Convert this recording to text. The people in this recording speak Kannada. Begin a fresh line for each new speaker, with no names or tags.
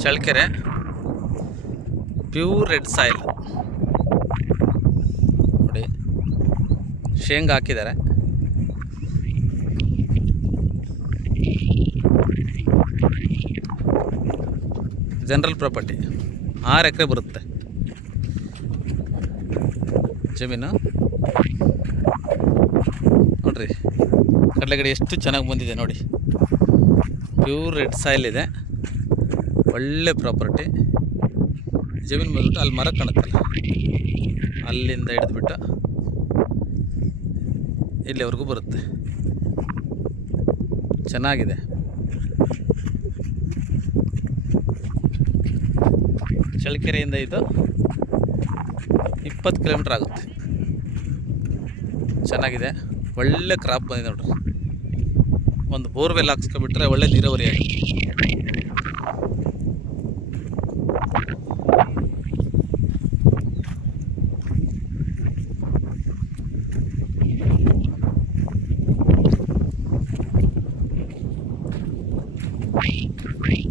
ಚಳ್ಳಕೆರೆ. ಪ್ಯೂರ್ ರೆಡ್ ಸಾಯಿಲ್ ನೋಡಿ ಶೇಂಗಾ ಹಾಕಿದ್ದಾರೆ. ಜನರಲ್ ಪ್ರಾಪರ್ಟಿ ಆರು ಎಕರೆ ಬರುತ್ತೆ. ಜಮೀನು. ನೋಡ್ರಿ. ಕಡಲೆಗಡೆ ಎಷ್ಟು ಚೆನ್ನಾಗಿ ಬಂದಿದೆ ನೋಡಿ. ಪ್ಯೂರ್ ರೆಡ್ ಸಾಯಿಲ್ ಇದೆ. ಒಳ್ಳೆ ಪ್ರಾಪರ್ಟಿ ಜಮೀನು ಬಂದ್ಬಿಟ್ಟು ಅಲ್ಲಿ ಮರ ಕಾಣುತ್ತಲ್ಲ. ಅಲ್ಲಿಂದ ಹಿಡಿದ್ಬಿಟ್ಟು ಇಲ್ಲಿವರೆಗೂ ಬರುತ್ತೆ. ಚೆನ್ನಾಗಿದೆ. ಚಳ್ಳಕೆರೆಯಿಂದ ಇದು ಇಪ್ಪತ್ತು ಕಿಲೋಮೀಟ್ರ್ ಆಗುತ್ತೆ. ಚೆನ್ನಾಗಿದೆ. ಒಳ್ಳೆ ಕ್ರಾಪ್ ಬಂದಿದೆ ನೋಡ್ರಿ ಒಂದು ಬೋರ್ವೆಲ್ ಹಾಕ್ಸ್ಕೊಂಡ್ಬಿಟ್ರೆ ಒಳ್ಳೆ ನೀರಾವರಿ ಆಗಿ Great.